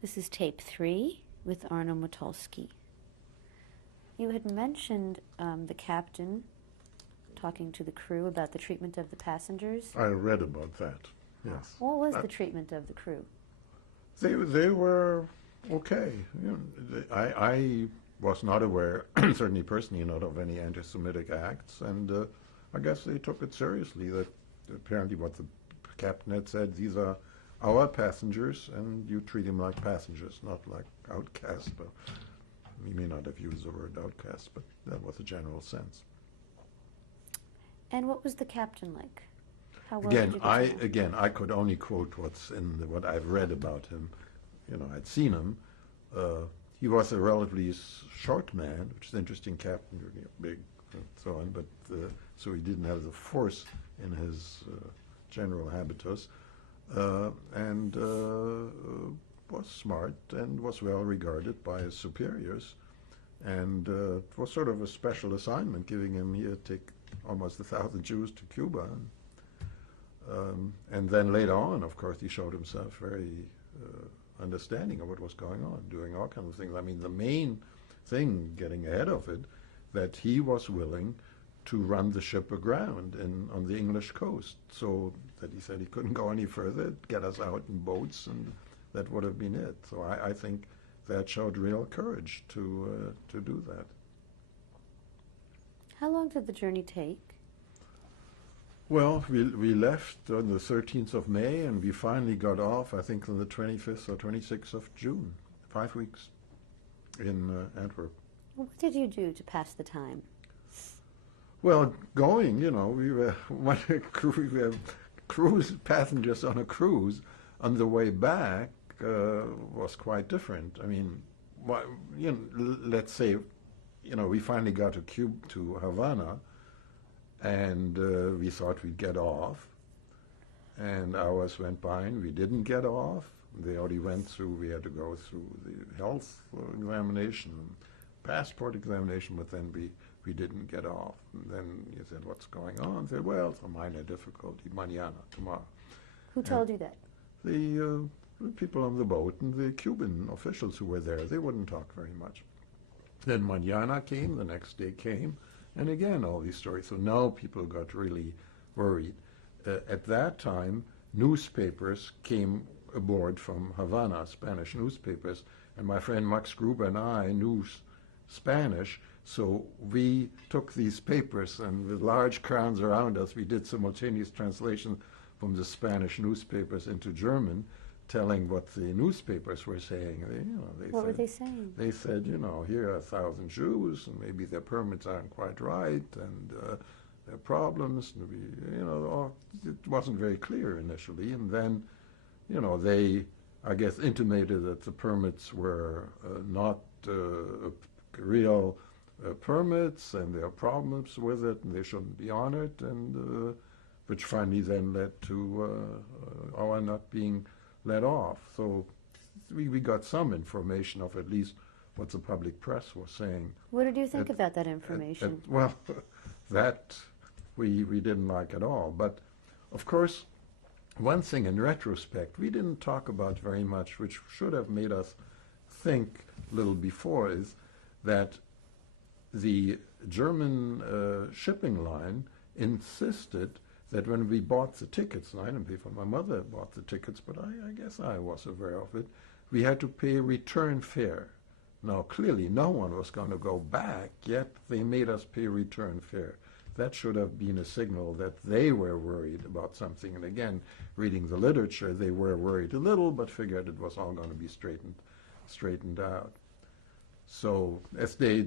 This is tape 3 with Arno Motulsky. You had mentioned the captain talking to the crew about the treatment of the passengers. I read about that, yes. What was the treatment of the crew? They were okay. You know, I was not aware, certainly personally not, of any anti-Semitic acts, and I guess they took it seriously. That apparently what the captain had said, these are our passengers, and you treat them like passengers, not like outcasts. But we may not have used the word outcast, but that was the general sense. And what was the captain like? How well did you get to know? I could only quote what's in what I've read about him. You know, I'd seen him. He was a relatively short man, which is interesting. Captain, big, and so on. But so he didn't have the force in his general habitus, and was smart and was well regarded by his superiors. And it was sort of a special assignment, giving him here take almost 1,000 Jews to Cuba. And then later on, of course, he showed himself very understanding of what was going on, doing all kinds of things. I mean, the main thing, getting ahead of it, that he was willing to run the ship aground on the English coast, so that he said he couldn't go any further, get us out in boats, and that would have been it. So I think that showed real courage to do that. How long did the journey take? Well, we left on the 13th of May, and we finally got off, I think, on the 25th or 26th of June, 5 weeks in Antwerp. What did you do to pass the time? Well, going, you know, we were cruise passengers on a cruise. On the way back was quite different. I mean, you know, let's say, you know, we finally got to Havana, and we thought we'd get off, and hours went by and we didn't get off. They already went through, we had to go through the health examination, passport examination, but then we didn't get off. And then you said, what's going on? I said, well, it's a minor difficulty, mañana, tomorrow. Who told you that? The people on the boat and the Cuban officials who were there, they wouldn't talk very much. Then mañana came, the next day came, and again, all these stories. So now people got really worried. At that time, newspapers came aboard from Havana, Spanish newspapers, and my friend Max Gruber and I knew Spanish, so we took these papers, and with large crowds around us, we did simultaneous translation from the Spanish newspapers into German, telling what the newspapers were saying. What were they saying? They said, you know, here are 1,000 Jews, and maybe their permits aren't quite right, and there are problems. And it wasn't very clear initially, and then, you know, they, I guess, intimated that the permits were not real permits, and there are problems with it, and they shouldn't be on it, and which finally then led to our not being let off. So we got some information of at least what the public press was saying. What did you think about that information? Well, that we didn't like at all. But of course, one thing in retrospect we didn't talk about very much, which should have made us think a little before, is that the German shipping line insisted that when we bought the tickets, and I didn't pay for, my mother bought the tickets, but I guess I was aware of it, we had to pay a return fare. Now, clearly, no one was going to go back, yet they made us pay return fare. That should have been a signal that they were worried about something. And again, reading the literature, they were worried a little, but figured it was all going to be straightened out. So as day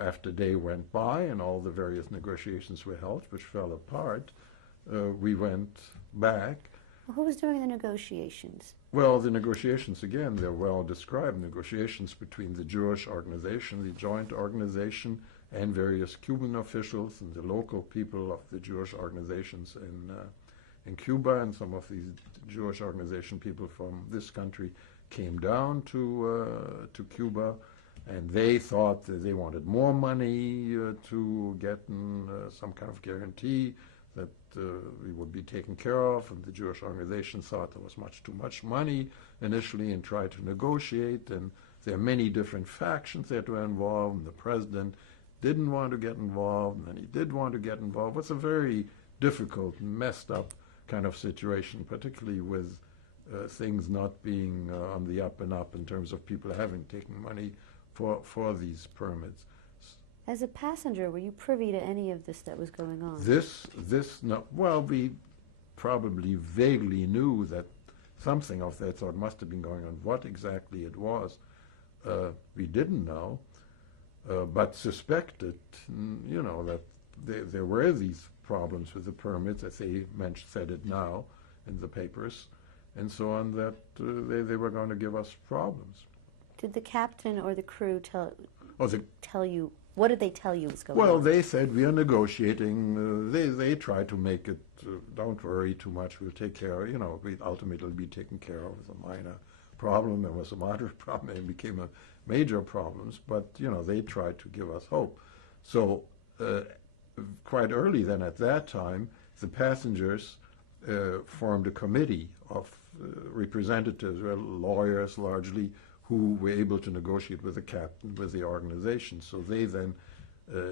after day went by and all the various negotiations were held, which fell apart, we went back. Well, who was doing the negotiations? Well, the negotiations, again, they're well described. Negotiations between the Jewish organization, the joint organization, and various Cuban officials and the local people of the Jewish organizations in Cuba. And some of these Jewish organization people from this country came down to Cuba, and they thought that they wanted more money to get some kind of guarantee that we would be taken care of, and the Jewish organization thought there was too much money initially and tried to negotiate, and there are many different factions that were involved, and the president didn't want to get involved, and then he did want to get involved. It was a very difficult, messed up kind of situation, particularly with things not being on the up and up in terms of people having taken money for these permits. As a passenger, were you privy to any of this that was going on? No, well, we probably vaguely knew that something of that sort must have been going on. What exactly it was, we didn't know, but suspected, that there were these problems with the permits, as they said it now in the papers, and so on, that they were going to give us problems. Did the captain or the crew tell you? What did they tell you was going on? Well, they said we are negotiating. They tried to make it. Don't worry too much. We'll take care. We'd ultimately be taken care of. It was a minor problem. There was a moderate problem. It became a major problems. But they tried to give us hope. So quite early then, at that time, the passengers formed a committee of representatives, lawyers largely, who were able to negotiate with the captain, with the organization. So they then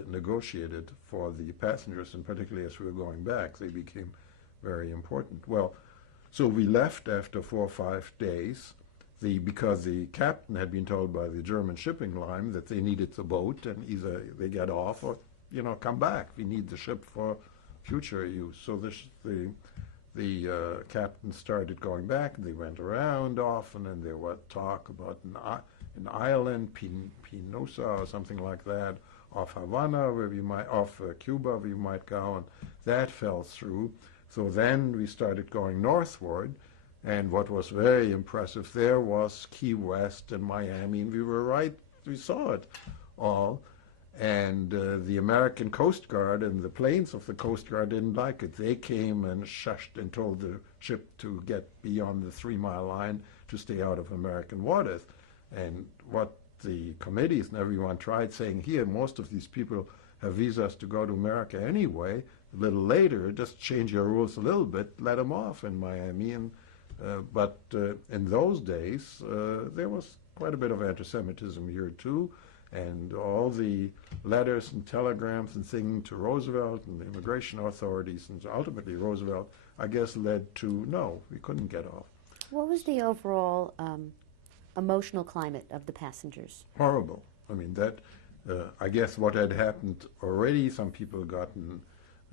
negotiated for the passengers, and particularly as we were going back, they became very important. Well, so we left after 4 or 5 days, because the captain had been told by the German shipping line that they needed the boat, and either they get off or, come back. We need the ship for future use. So the captain started going back, and they went around often, and there was talk about an island, Pinosa or something like that, off Havana, off Cuba, where we might go, and that fell through. So then we started going northward, and what was very impressive there was Key West and Miami, and we saw it all. And the American Coast Guard and the planes of the Coast Guard didn't like it. They came and shushed and told the ship to get beyond the 3-mile line to stay out of American waters. And what the committees and everyone tried saying, here, most of these people have visas to go to America anyway. A little later, just change your rules a little bit, let them off in Miami. But in those days, there was quite a bit of anti-Semitism here, too. And all the letters and telegrams and things to Roosevelt and the immigration authorities, and ultimately Roosevelt, I guess, led to, no, we couldn't get off. What was the overall emotional climate of the passengers? Horrible. I mean, I guess what had happened already, some people gotten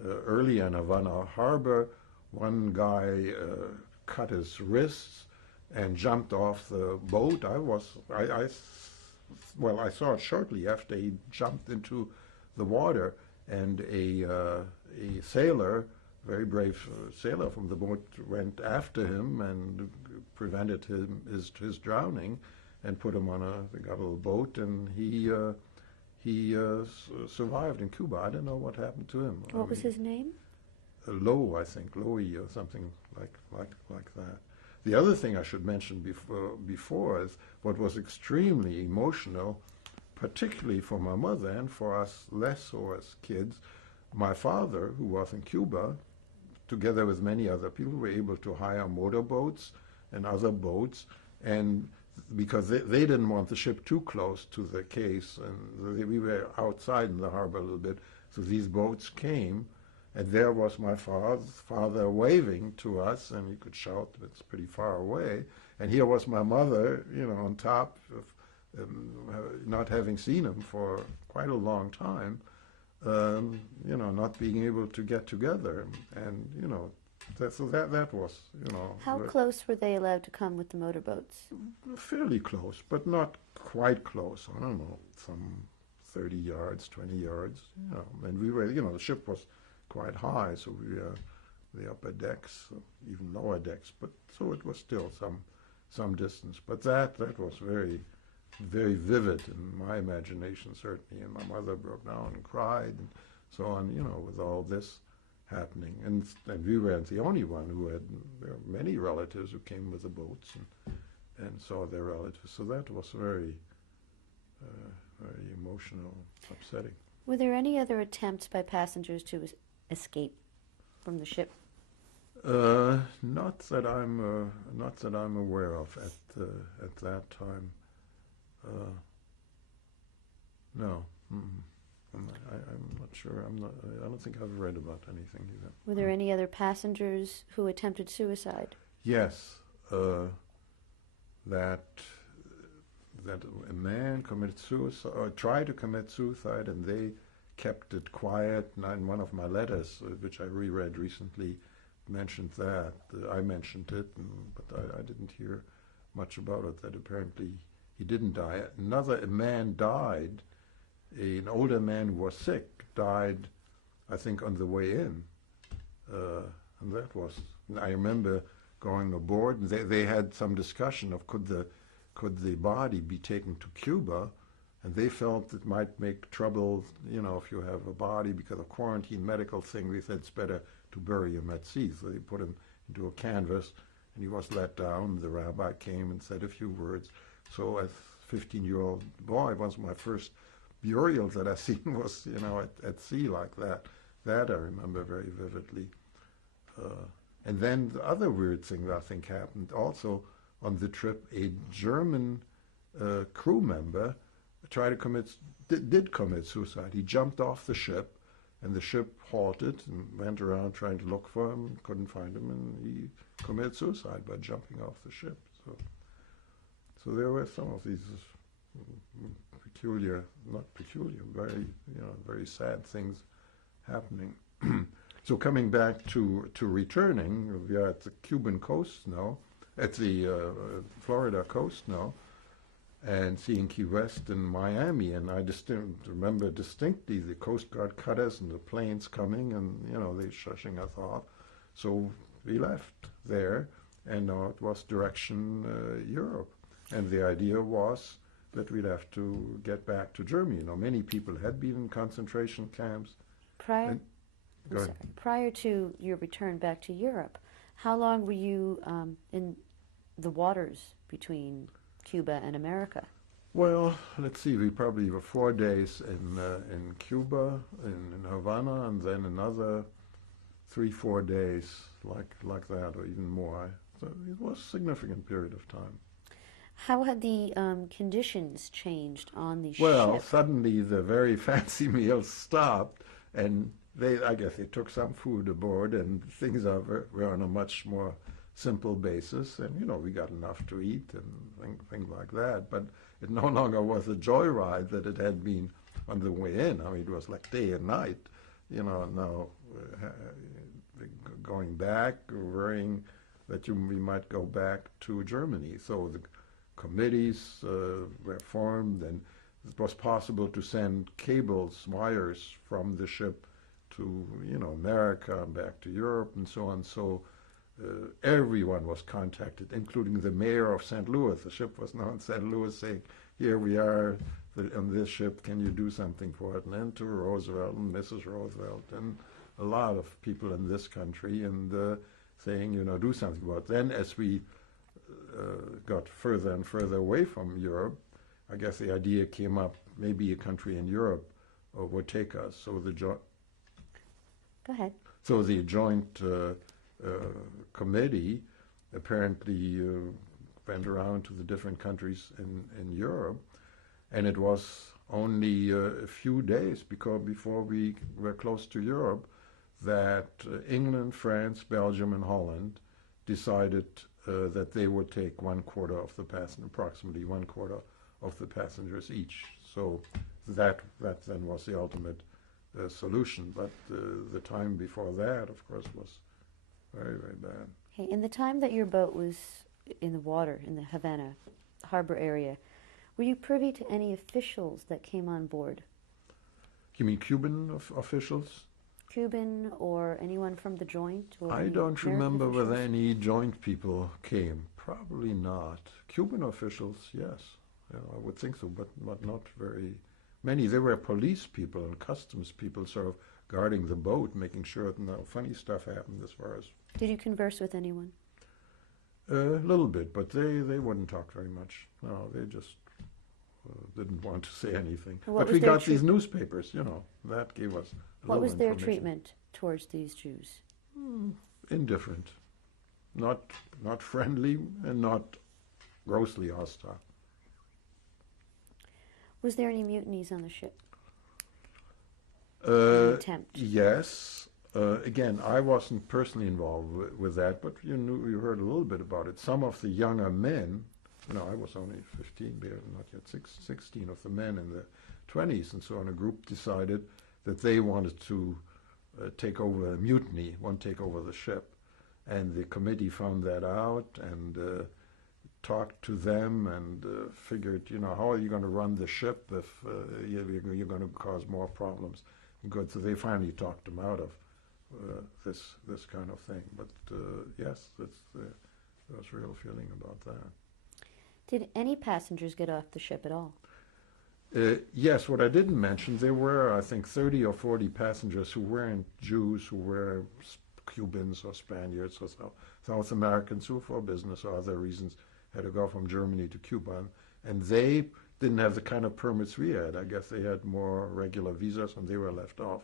early in Havana Harbor. One guy cut his wrists and jumped off the boat. I saw it shortly after he jumped into the water, and a sailor, very brave sailor from the boat, went after him and prevented his drowning, and put him on they got a little boat, and he survived in Cuba. I don't know what happened to him. What was his name? Lowe, I think, Lowy or something like that. The other thing I should mention before is what was extremely emotional, particularly for my mother and for us less so as kids. My father, who was in Cuba, together with many other people, were able to hire motorboats and other boats, and because they didn't want the ship too close to the case, and we were outside in the harbor a little bit, so these boats came. And there was my father waving to us, and he could shout, it's pretty far away. And here was my mother, on top of not having seen him for quite a long time, not being able to get together. And, that was, How close were they allowed to come with the motorboats? Fairly close, but not quite close. I don't know, some 30 yards, 20 yards, And we were, the ship was quite high, so we the upper decks, even lower decks, but so it was still some distance. But that was very, very vivid in my imagination, certainly. And my mother broke down and cried and so on, with all this happening. And we weren't the only one there were many relatives who came with the boats and saw their relatives. So that was very, very emotional, upsetting. Were there any other attempts by passengers to escape from the ship? Not that I'm aware of at that time. No. Mm-mm. I'm not sure. I don't think I've read about anything either. Were there any other passengers who attempted suicide? Yes, that a man committed suicide or tried to commit suicide, and they kept it quiet. And in one of my letters, which I reread recently, mentioned that. I mentioned it, but I didn't hear much about it. That apparently he didn't die. Another man died. An older man who was sick died, I think, on the way in, and that was. I remember going aboard, and they had some discussion of could the body be taken to Cuba, and they felt it might make trouble, if you have a body because of quarantine medical thing. They said it's better to bury him at sea, so they put him into a canvas, and he was let down. The rabbi came and said a few words. So as 15-year-old boy, it was my first burial that I seen was, at sea like that. That I remember very vividly. And then the other weird thing that I think happened also on the trip, a German crew member did commit suicide. He jumped off the ship, and the ship halted and went around trying to look for him, couldn't find him, and he committed suicide by jumping off the ship. So there were some of these very sad things happening. So coming back to returning, we are at the Cuban coast now, at the Florida coast now, and seeing Key West and Miami, and I remember distinctly the Coast Guard cutters and the planes coming, and they shushing us off. So we left there, and now it was direction Europe, and the idea was that we'd have to get back to Germany. Many people had been in concentration camps. Prior to your return back to Europe, how long were you in the waters between Cuba and America? Well, let's see. We probably were 4 days in Cuba, in Havana, and then another 3-4 days like that, or even more. So it was a significant period of time. How had the conditions changed on the ship? Well, suddenly the very fancy meals stopped, and I guess they took some food aboard, and things were on a much more simple basis, and we got enough to eat and things like that. But it no longer was a joyride that it had been on the way in. I mean, it was like day and night. Now going back, worrying that we might go back to Germany. So the committees were formed, and it was possible to send wires from the ship to America and back to Europe and so on. So everyone was contacted, including the mayor of St. Louis. The ship was now in St. Louis, saying, "Here we are on this ship. Can you do something for it?" And then to Roosevelt and Mrs. Roosevelt and a lot of people in this country, and saying, do something about it. Then, as we got further and further away from Europe, I guess the idea came up, maybe a country in Europe would take us. So Go ahead. So the joint committee apparently went around to the different countries in Europe, and it was only a few days before we were close to Europe that England, France, Belgium, and Holland decided that they would take approximately one quarter of the passengers each. So that then was the ultimate solution. But the time before that, of course, was very, very bad. Okay, in the time that your boat was in the water, in the Havana harbor area, were you privy to any officials that came on board? You mean Cuban officials? Cuban or anyone from the joint? Or I don't remember whether any joint people came. Probably not. Cuban officials, yes. I would think so, but not very many. There were police people and customs people sort of guarding the boat, making sure that no funny stuff happened as far as... Did you converse with anyone? A little bit, but they wouldn't talk very much. No, they just didn't want to say anything. But we got these newspapers, that gave us a What little was their information. treatment towards these Jews? Indifferent, not friendly, and not grossly hostile. Was there any mutinies on the ship? Uh, An attempt? yes. Again, I wasn't personally involved with that, but you heard a little bit about it. Some of the younger men, I was only 15, barely, not yet 16 of the men in the 20s and so on, a group decided that they wanted to take over a mutiny, take over the ship. And the committee found that out and talked to them and figured, how are you going to run the ship if you're going to cause more problems? Good. So they finally talked them out of this kind of thing. But yes, there was real feeling about that. Did any passengers get off the ship at all? Yes, what I didn't mention, there were, I think, 30 or 40 passengers who weren't Jews, who were Cubans or Spaniards or South Americans who, for business or other reasons, had to go from Germany to Cuba. And they didn't have the kind of permits we had. I guess they had more regular visas and they were left off.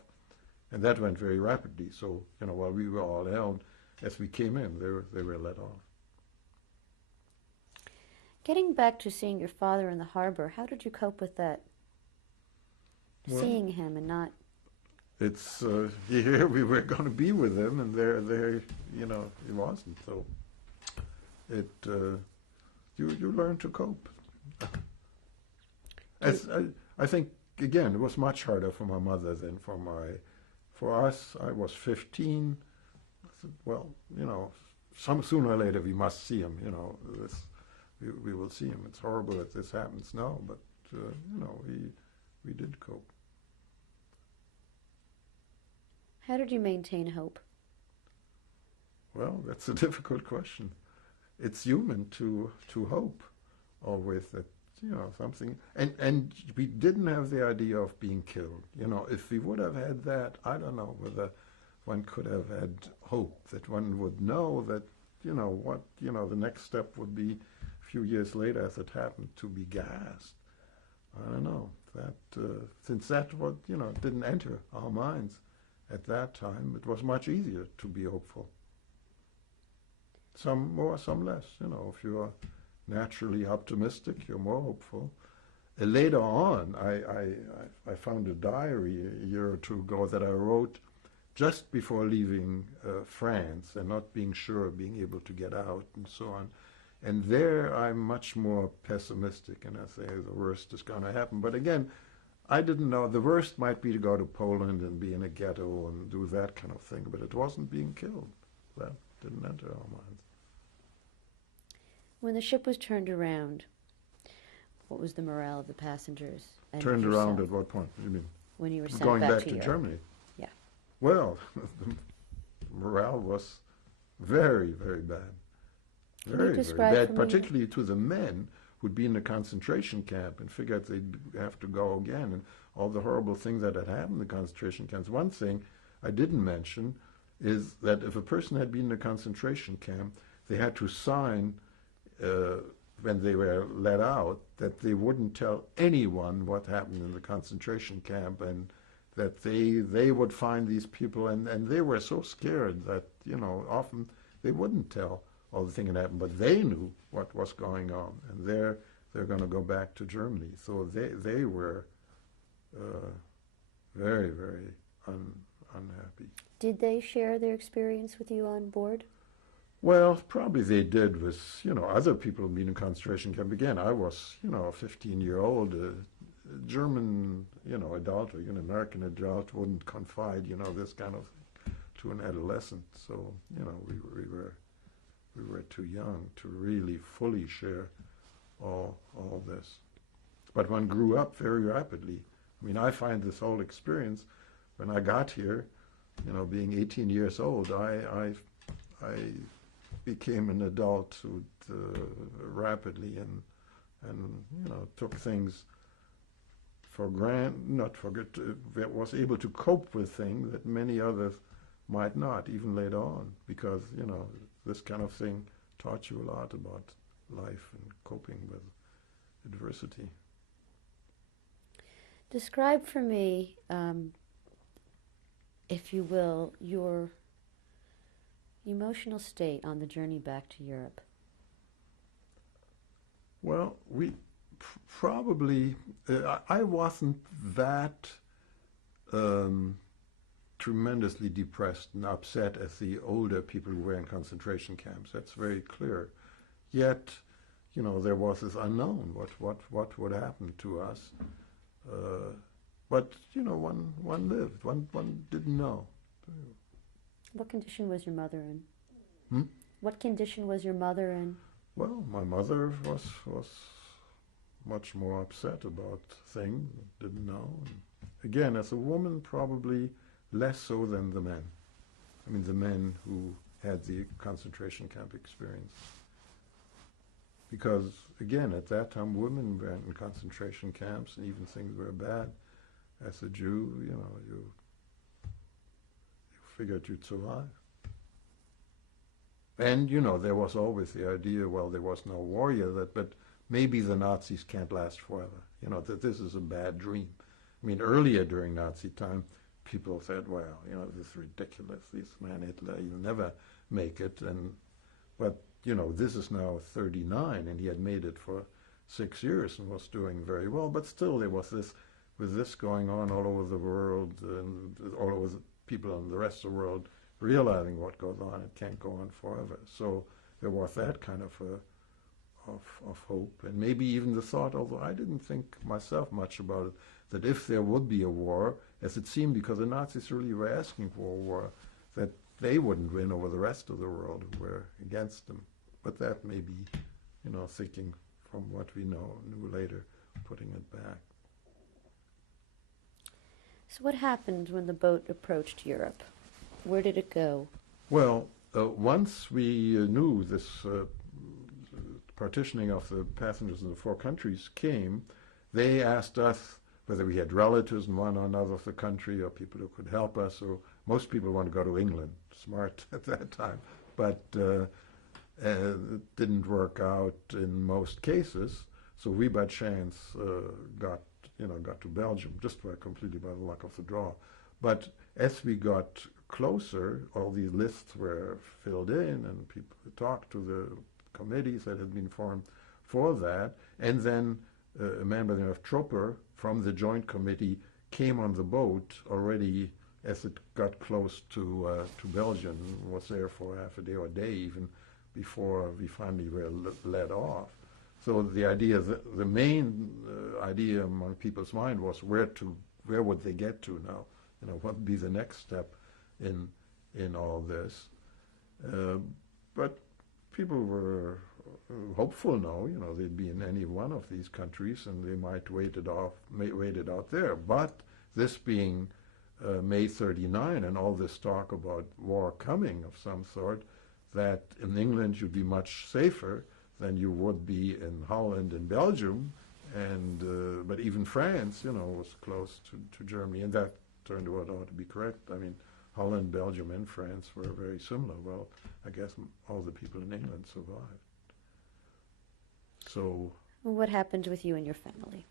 And that went very rapidly. So, while we were all held, as we came in, they were let off. Getting back to seeing your father in the harbor, how did you cope with that? Well, seeing him and not... It's, here we were going to be with him, and there, he wasn't. So you learn to cope. I think, again, it was much harder for my mother than for us. I was 15. I said, well, sooner or later we must see him, we will see him. It's horrible that this happens now, but, we did cope. How did you maintain hope? Well, that's a difficult question. It's human to hope always that, something, and we didn't have the idea of being killed. If we would have had that, I don't know whether one could have had hope that one would know that, the next step would be a few years later, as it happened, to be gassed. I don't know. That, since that was, didn't enter our minds at that time, it was much easier to be hopeful. Some more, some less. If you're naturally optimistic, you're more hopeful. Later on, I found a diary a year or two ago that I wrote just before leaving France and not being sure of being able to get out and so on. And there I'm much more pessimistic, and I say the worst is going to happen. But again, I didn't know. The worst might be to go to Poland and be in a ghetto and do that kind of thing, but it wasn't being killed. That didn't enter our minds. When the ship was turned around, what was the morale of the passengers? And Turned yourself? around at what point? You mean? When you were sent going back to to Europe. Germany? Yeah. Well, the morale was very, very bad. Very, very bad, particularly to the men who'd be in the concentration camp and figured they'd have to go again, and all the horrible things that had happened in the concentration camps. One thing I didn't mention is that if a person had been in a concentration camp, they had to sign when they were let out that they wouldn't tell anyone what happened in the concentration camp, and that they would find these people, and they were so scared that, often they wouldn't tell all the thing that happened, but they knew what was going on, and they're going to go back to Germany. So they were very, very unhappy. Did they share their experience with you on board? Well, probably they did with, other people being in concentration camp. Again, I was, a 15-year-old German, adult, or an American adult wouldn't confide, this kind of thing to an adolescent. So, we were too young to really fully share all this. But one grew up very rapidly. I mean, I find this whole experience, when I got here, being 18 years old, I became an adult who rapidly and took things for granted, was able to cope with things that many others might not, even later on, because, this kind of thing taught you a lot about life and coping with adversity. Describe for me, if you will, your Emotional state on the journey back to Europe. Well, we probably, I wasn't that tremendously depressed and upset as the older people who were in concentration camps. That's very clear. Yet, you know, there was this unknown, what would happen to us. But, you know, one lived, one didn't know. What condition was your mother in? Hmm? What condition was your mother in? Well, my mother was much more upset about things, didn't know. And again, as a woman, probably less so than the men. I mean, the men who had the concentration camp experience. Because, again, at that time, women went in concentration camps, and even things were bad. As a Jew, you know, you figured you'd survive. And, you know, there was always the idea, well, there was no war yet, but maybe the Nazis can't last forever. You know, that this is a bad dream. I mean, earlier during Nazi time, people said, well, you know, this is ridiculous. This man Hitler, he'll never make it. But, you know, this is now 39, and he had made it for 6 years and was doing very well. But still, there was this, with this going on all over the world, and all over the people in the rest of the world realizing what goes on, it can't go on forever. So there was that kind of hope, and maybe even the thought, although I didn't think myself much about it, that if there would be a war, as it seemed, because the Nazis really were asking for a war, that they wouldn't win over the rest of the world who were against them. But that may be, you know, thinking from what we knew later, putting it back. So what happened when the boat approached Europe? Where did it go? Well, once we knew this partitioning of the passengers in the 4 countries came, they asked us whether we had relatives in one or another of the country or people who could help us. So most people want to go to England, smart at that time, but it didn't work out in most cases. So we, by chance, got to Belgium, just completely by the luck of the draw. But as we got closer, all these lists were filled in, and people talked to the committees that had been formed for that. And then a man by the name of Tropper from the Joint Committee came on the boat already as it got close to Belgium, was there for half a day or a day even before we finally were let off. So the idea, the main idea among people's mind was where would they get to now? You know, what would be the next step in all this? But people were hopeful now, you know, they'd be in any one of these countries and they might wait it out there. But this being May 39 and all this talk about war coming of some sort, that in England you'd be much safer than you would be in Holland and Belgium, and but even France, you know, was close to Germany, and that turned out to be correct. I mean, Holland, Belgium, and France were very similar. Well, I guess all the people in England survived. So. What happened with you and your family?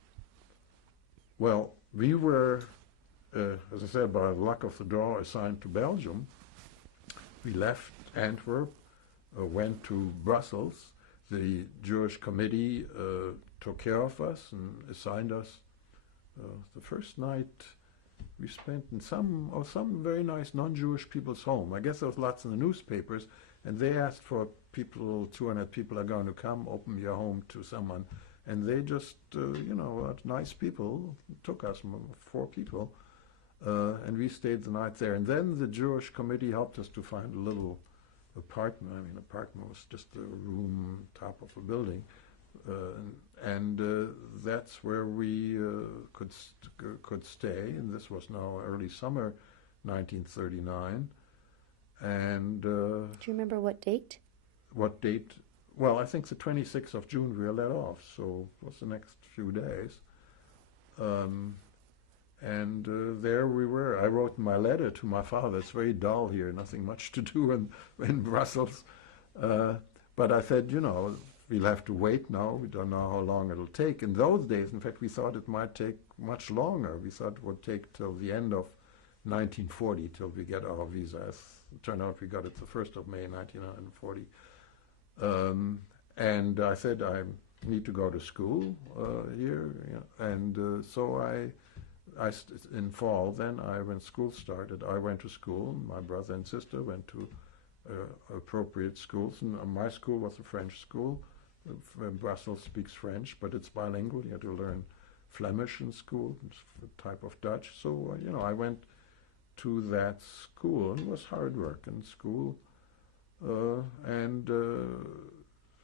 Well, we were, as I said, by the luck of the draw, assigned to Belgium. We left Antwerp, went to Brussels. The Jewish committee took care of us and assigned us. The first night we spent in some very nice non-Jewish people's home. I guess there was lots in the newspapers, and they asked for people, 200 people are going to come, open your home to someone. And they just, nice people, took us, 4 people, and we stayed the night there. And then the Jewish committee helped us to find a little apartment. I mean, apartment was just a room top of a building, and that's where we could stay. And this was now early summer, 1939. And do you remember what date? What date? Well, I think the 26th of June we were let off, so it was the next few days. And there we were. I wrote my letter to my father. It's very dull here, nothing much to do in Brussels. But I said, we'll have to wait now. We don't know how long it'll take. In those days, in fact, we thought it might take much longer. We thought it would take till the end of 1940 till we get our visa. As it turned out, we got it the 1st of May 1940. And I said, I need to go to school here. And so in fall then, when school started, I went to school. My brother and sister went to appropriate schools. And my school was a French school. Brussels speaks French, but it's bilingual. You have to learn Flemish in school, it's a type of Dutch. So, I went to that school, and it was hard work in school. And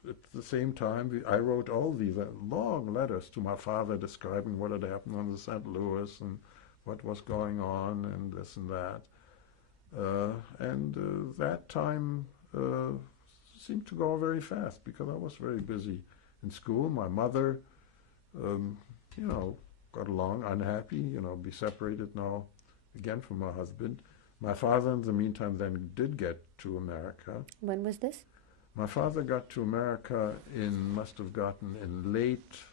at the same time, I wrote all these long letters to my father describing what had happened on the St. Louis and what was going on and this and that. And that time seemed to go very fast because I was very busy in school. My mother, got along, unhappy, be separated now again from my husband. My father, in the meantime, then did get to America. When was this? My father got to America must have gotten in late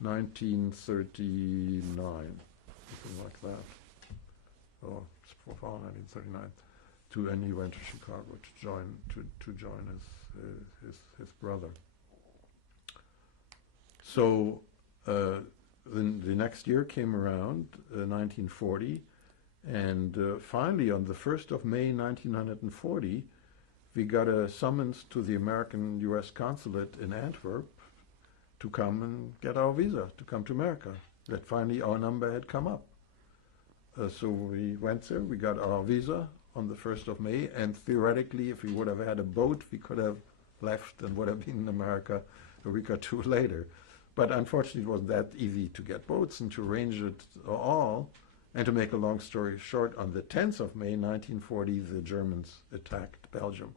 1939, something like that. Oh, it's before 1939. And he went to Chicago to join his brother. So the next year came around, 1940, and finally on the 1st of May 1940, we got a summons to the American U.S. consulate in Antwerp to come and get our visa, to come to America. That finally our number had come up. So we went there, we got our visa on the 1st of May, and theoretically, if we would have had a boat, we could have left and would have been in America a week or two later. But unfortunately, it wasn't that easy to get boats and to arrange it all. And to make a long story short, on the 10th of May 1940, the Germans attacked Belgium.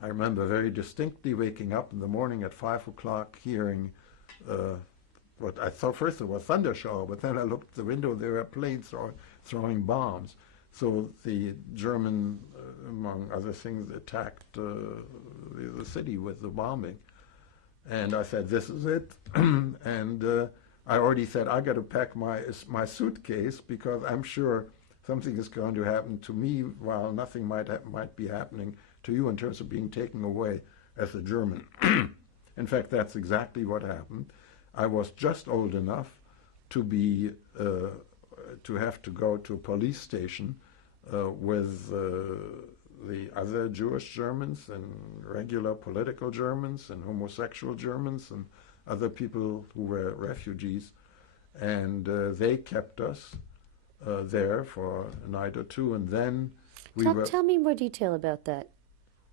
I remember very distinctly waking up in the morning at 5 o'clock, hearing what I thought first it was thunder shower, but then I looked at the window, there were planes throwing bombs. So the German, among other things, attacked the city with the bombing. And I said, this is it. And I already said, I got to pack my suitcase because I'm sure something is going to happen to me while nothing might be happening to you in terms of being taken away as a German. In fact, that's exactly what happened. I was just old enough to be to have to go to a police station with the other Jewish Germans and regular political Germans and homosexual Germans and other people who were refugees, and they kept us there for a night or two, and then Tell me more detail about that.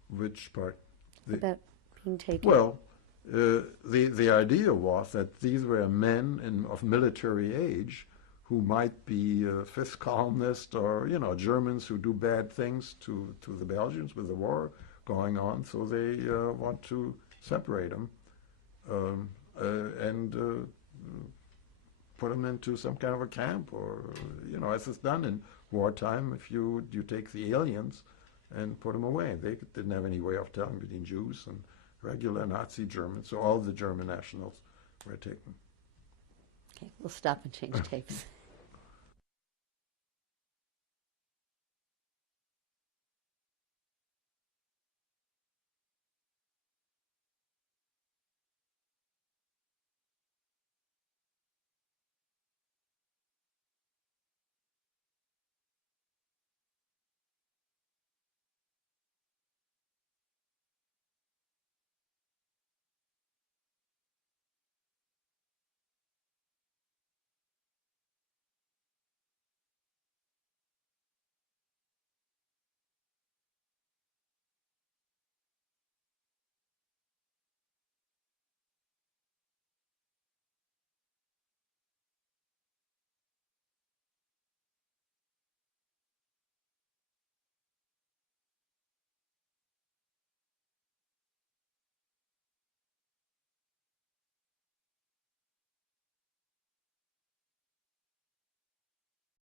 Which part? About being taken. Well, the idea was that these were men of military age who might be fifth columnists or Germans who do bad things to the Belgians with the war going on, so they want to separate them. And put them into some kind of a camp, or as it's done in wartime. If you take the aliens and put them away, they didn't have any way of telling between Jews and regular Nazi Germans, so all the German nationals were taken. Okay, we'll stop and change tapes.